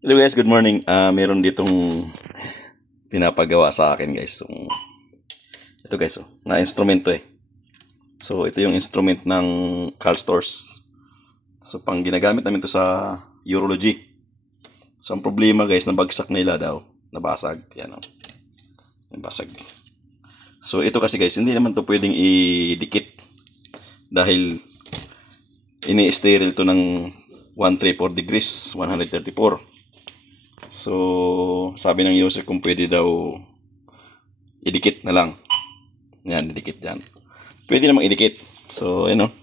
Hello guys, good morning. Meron ditong pinapagawa sa akin guys. Ito guys, na instrumento eh. So ito yung instrument ng Carl Stores. So pang ginagamit namin to sa urology. So ang problema guys, nabagsak nila daw. Nabasag. Yan o. Nabasag. So ito kasi guys, hindi naman to pwedeng idikit. Dahil ini-sterile to ng 134 degrees, 134. So, sabi ng user kung pwede daw idikit na lang. Yan, idikit yan. Pwede namang idikit. So, ano.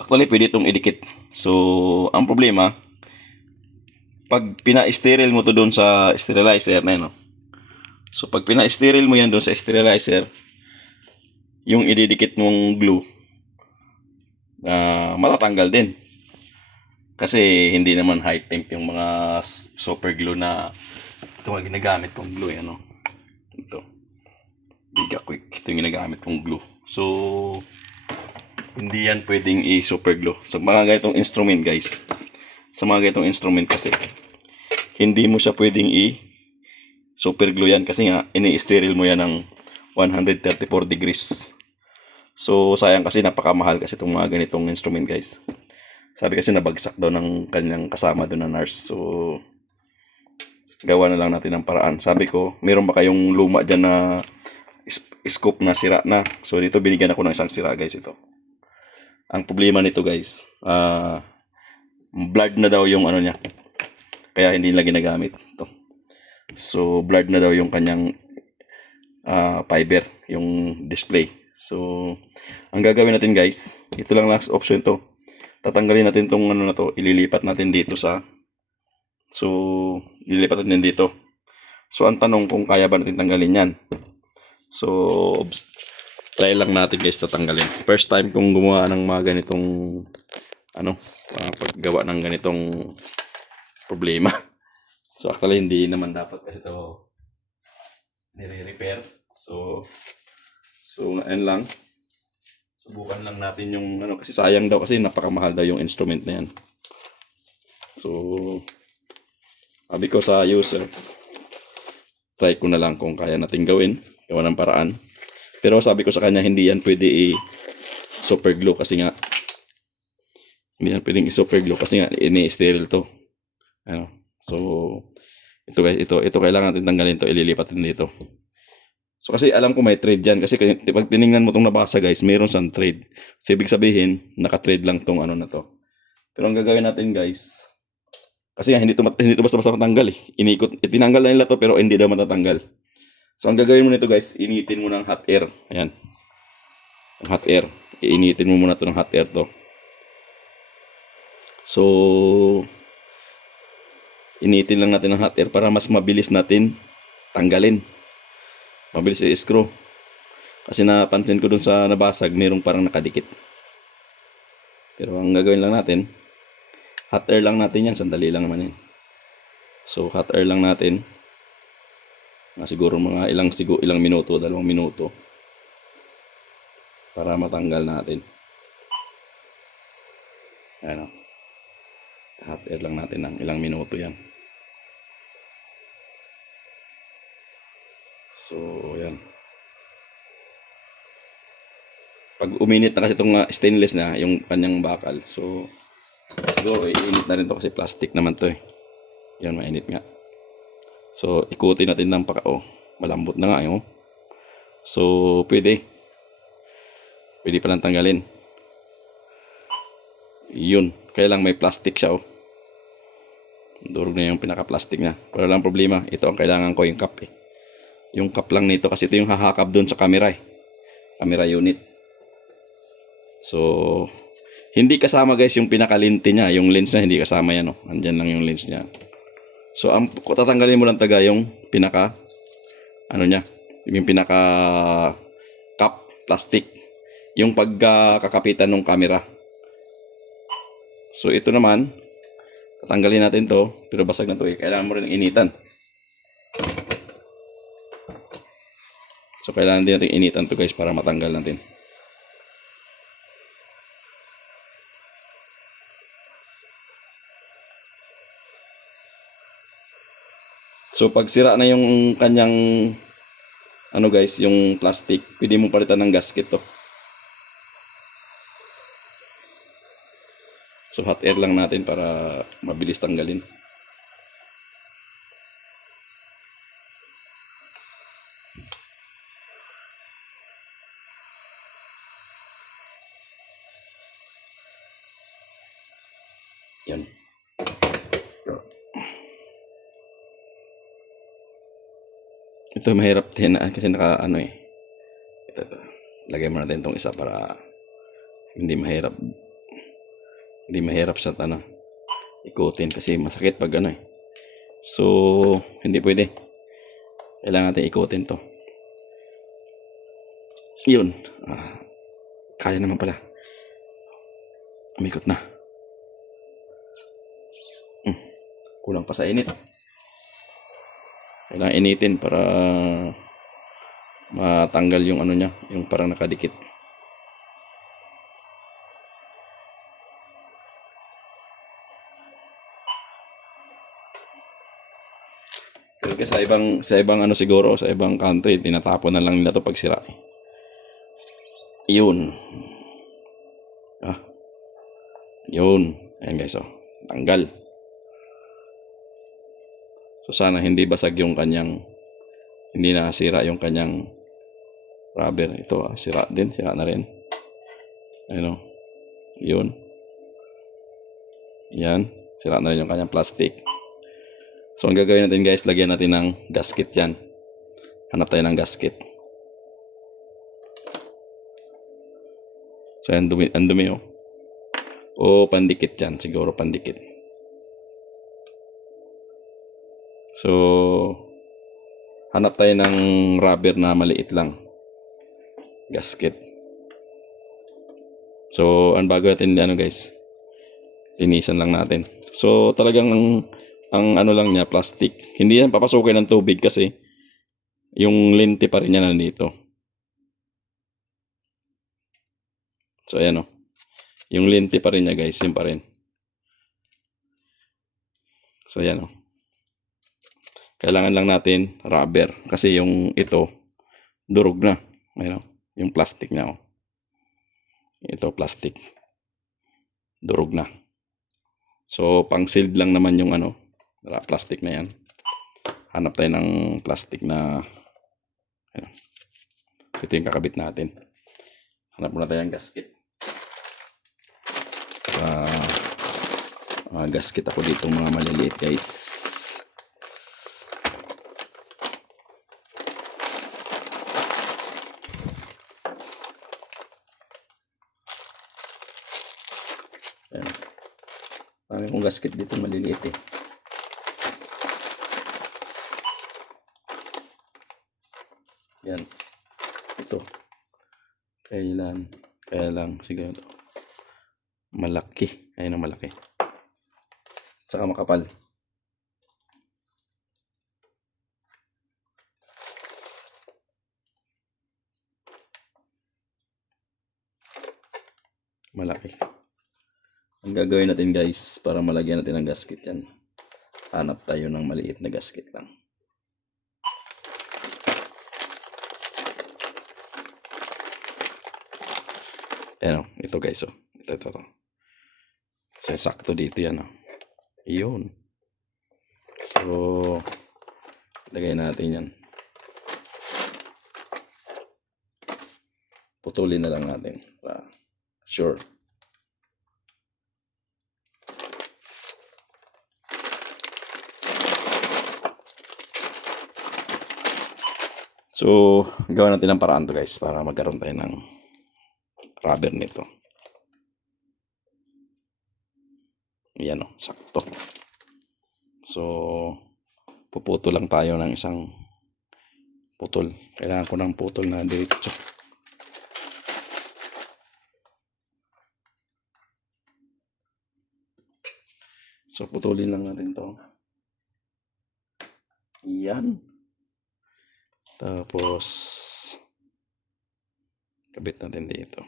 Actually, pwede itong idikit. So, ang problema, pag pina-sterile mo to doon sa sterilizer na yun, no? So, pag pina-sterile mo yan doon sa sterilizer, yung ididikit mong glue, matatanggal din. Kasi hindi naman high temp yung mga super glue na ito nga ginagamit kong glue. Ano? Ito. Biga quick. Ito yung ginagamit kong glue. So, hindi yan pwedeng i-super glue. So, mga ganitong instrument guys. Sa mga ganitong instrument kasi, hindi mo siya pwedeng i-super glue yan. Kasi nga, ini-sterile mo yan ng 134 degrees. So, sayang kasi napakamahal kasi itong mga ganitong instrument guys. Sabi kasi nabagsak daw ng kanyang kasama doon na nurse. So, gawa na lang natin ng paraan. Sabi ko, meron ba kayong luma dyan na scoop na sira na? So, dito binigyan ako ng isang sira guys ito. Ang problema nito guys, blurred na daw yung ano niya. Kaya hindi nila ginagamit. Ito. So, blurred na daw yung kanyang fiber, yung display. So, ang gagawin natin guys, ito lang last option to. Tatanggalin natin tong ano na to, ililipat natin dito sa ililipat natin dito. So ang tanong kung kaya ba natin tanggalin 'yan. So try lang natin guys tatanggalin. First time kong gumawa ng mga ganitong paggawa ng ganitong problema. So actually hindi naman dapat kasi to nire-repair. So ngayon lang subukan lang natin yung kasi sayang daw kasi napakamahal daw yung instrument na yan. So, sabi ko sa user, try ko na lang kung kaya natin gawin, gawa ng paraan. Pero sabi ko sa kanya, hindi yan pwede i-super glue kasi nga, hindi yan pwedeng i-super glue kasi nga, ini-sterile to. So, ito guys, ito kailangan natin tanggalin to, ililipat din dito. So kasi alam ko may trade yan. Kasi pag tinignan mo itong nabasa guys, mayroon siyang trade. So ibig sabihin, naka-trade lang itong na to. Pero ang gagawin natin guys, kasi nga hindi to basta-basta matanggal eh. Itinanggal na nila to pero hindi daw matatanggal. So ang gagawin mo nito guys, initin mo ng hot air. Ayan. Ang hot air. Iinitin mo muna to ng hot air to. So, initin lang natin ng hot air para mas mabilis natin tanggalin. Mabilis i-screw. Kasi napansin ko dun sa nabasag, mayroong parang nakadikit. Pero ang gagawin lang natin, hot air lang natin yan. Sandali lang naman yan. So, hot air lang natin. Siguro mga ilang minuto, 2 minuto. Para matanggal natin. Ayan o. Hot air lang natin ng ilang minuto yan. So, yan. Pag uminit na kasi itong stainless na, yung kanyang bakal. So, siguro iinit na rin to kasi plastic naman to eh. Yan, mainit nga. So, ikutin natin ng malambot na nga yun. So, pwede. Pwede pa lang tanggalin. Yun. Kaya lang may plastic siya Durog na yung pinaka-plastic na. Pero lang problema, ito ang kailangan ko, yung cup eh. Yung cup lang nito kasi ito yung hahakap doon sa camera eh. Camera unit. So, hindi kasama guys yung pinaka-lente niya. Yung lens na hindi kasama yan Andyan lang yung lens niya. So, tatanggalin mo lang taga yung pinaka niya. Yung pinaka cup, plastic. Yung pagkakapitan ng camera. So, ito naman, tatanggalin natin to, pero basag na to eh. Kailangan mo rin initan. So, kailangan din natin initan to guys para matanggal natin. So pag sira na yung kanyang ano guys, yung plastic, pwede mo palitan ng gasket to. So hot air lang natin para mabilis tanggalin. Yan. Ito mahirap din kasi naka ano eh. Ito. Lagay mo natin itong isa para hindi mahirap. Hindi mahirap sa ano ikutin kasi masakit pag ano eh. So hindi pwede. Kailangan natin ikutin to. Yun. Kaya naman pala. Umikot na. Kulang pa sa init. Kailangan initin para matanggal yung ano niya, yung parang nakadikit. Kasi sa ibang ano siguro, sa ibang country, tinatapon na lang nila to pag sira. Yun. Yun. Ayan guys, tanggal. So sana hindi basag yung kanyang, hindi nasira yung kanyang rubber. Ito, sira din, sira na rin. Ayun, yun. Yan, sira na rin yung kanyang plastic. So ang gagawin natin guys, lagyan natin ng gasket yan. Hanap tayo ng gasket. So ang dumi o pandikit yan, siguro pandikit. So hanap tayo ng rubber na maliit lang. Gasket. So ang bago natin ano guys, linisan lang natin. So talagang ang ano lang niya, plastic. Hindi yan papasukin ng tubig kasi yung lente pa rin niya nandito. So ayan yung lente pa rin niya guys, yun pa rin. So ayan kailangan lang natin rubber kasi yung ito durog na. Ayun yung plastic niya Ito plastic. Durog na. So pang sealed lang naman yung plastic na yan. Hanap tayo ng plastic na ito yung kakabit natin. Hanap muna tayo ng gasket. Gasket ako dito mga maliliit guys. Ayan. Marami kong gasket dito maliliit eh. Yan. Ito. Kaya lang siguro malaki. Ayun ang malaki. Saka makapal. Malaki. Ang gagawin natin guys para malagyan natin ng gasket yan. Hanap tayo ng maliit na gasket lang. Ayan ito guys Ito. So sakto dito yan Iyon. So lagay natin yan. Putulin na lang natin para sure. So gawin natin ng paraan to guys para magkaroon tayo ng rubber nito. Yan sakto. So puputol lang tayo ng isang putol. Kailangan ko ng putol na diretso. So putulin lang natin to. Yan. Tapos kabit natin dito.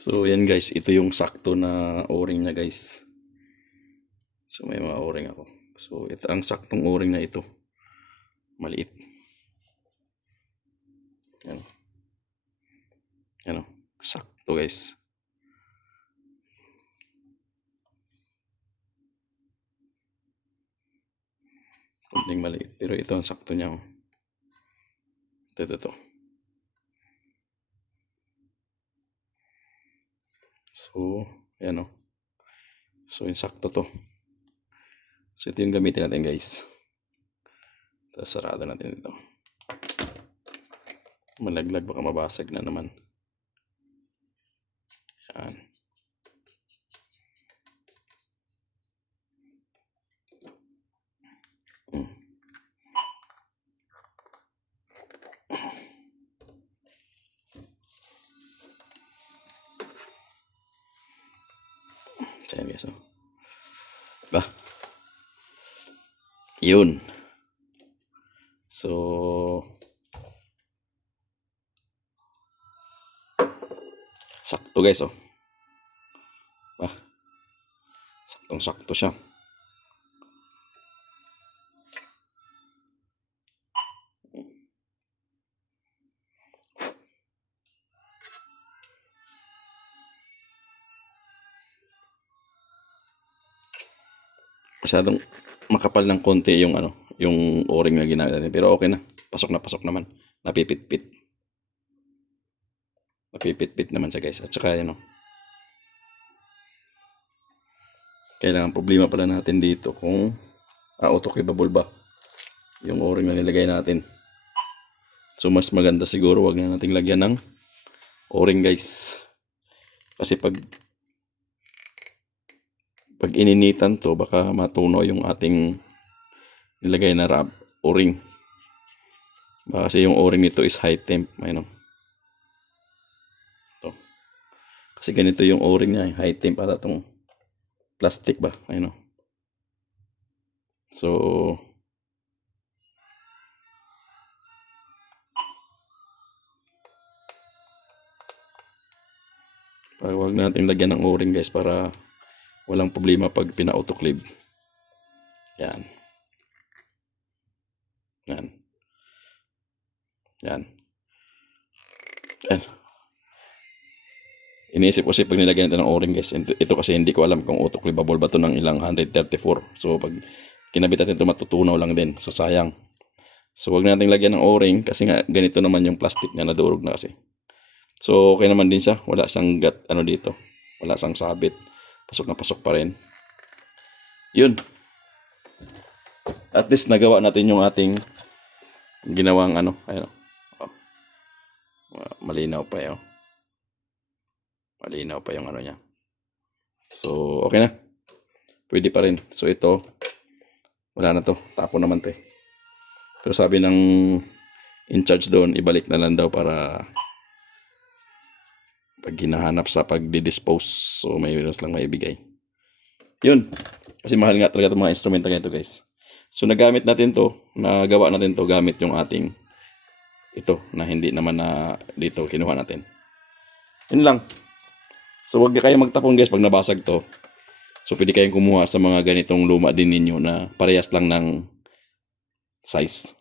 So, yan guys. Ito yung sakto na o-ring niya guys. So, may mga o-ring ako. So, ito ang saktong o-ring na ito. Maliit. Yan. Yan o. Sakto guys. Kunting maliit. Pero ito ang sakto niya. Oh. Ito. So, yan o. So, yung sakto to. So, ito yung gamitin natin guys. Tapos, sarado natin ito. Malaglag, baka mabasag na naman. Yan. So, yan guys. Ba? Yun. So, sakto guys, oh. Ah, saktong-sakto siya. Masyadong makapal ng konti yung yung o-ring na ginamit natin. Pero okay na. Pasok naman. Napipit-pit naman siya guys. At saka yun, kailangan problema pala natin dito kung auto-clippable ba yung o-ring na nilagay natin. So mas maganda siguro wag na nating lagyan ng o-ring guys. Kasi pag ininitan to, baka matuno yung ating nilagay na rub o-ring. Kasi yung o-ring nito is high temp. Ayun, to. Kasi ganito yung o-ring niya, high temp ata itong plastic ba. Ayun. So, wag natin lagyan ng o-ring guys para walang problema pag pina-autoclave. Yan. Iniisip ko kasi pag nilagyan natin ng o-ring guys, ito kasi hindi ko alam kung autoclavable ba ito ng ilang 134. So pag kinabit natin ito, matutunaw lang din. So sayang. So wag natin lagyan ng o-ring kasi nga ganito naman yung plastic niya, nadurog na kasi. So okay naman din siya. Wala siyang dito. Wala siyang sabit. Pasok na pasok pa rin. Yun. At least nagawa natin yung ating ginawang ayun. Oh. Malinaw pa yun. Malinaw pa yung niya. So, okay na. Pwede pa rin. So, ito, wala na to. Tapo naman to eh. Pero sabi ng in charge doon, ibalik na lang daw para pag hinahanap sa pagdi-dispose. So, may minus lang maibigay. Yun. Kasi mahal nga talaga itong mga instrumento ganito guys. So, nagawa natin to gamit yung ating ito na hindi naman na dito kinuha natin. Yun lang. So, wag kayo magtapon guys pag nabasag to. So, pwede kayong kumuha sa mga ganitong luma din ninyo na parehas lang ng size.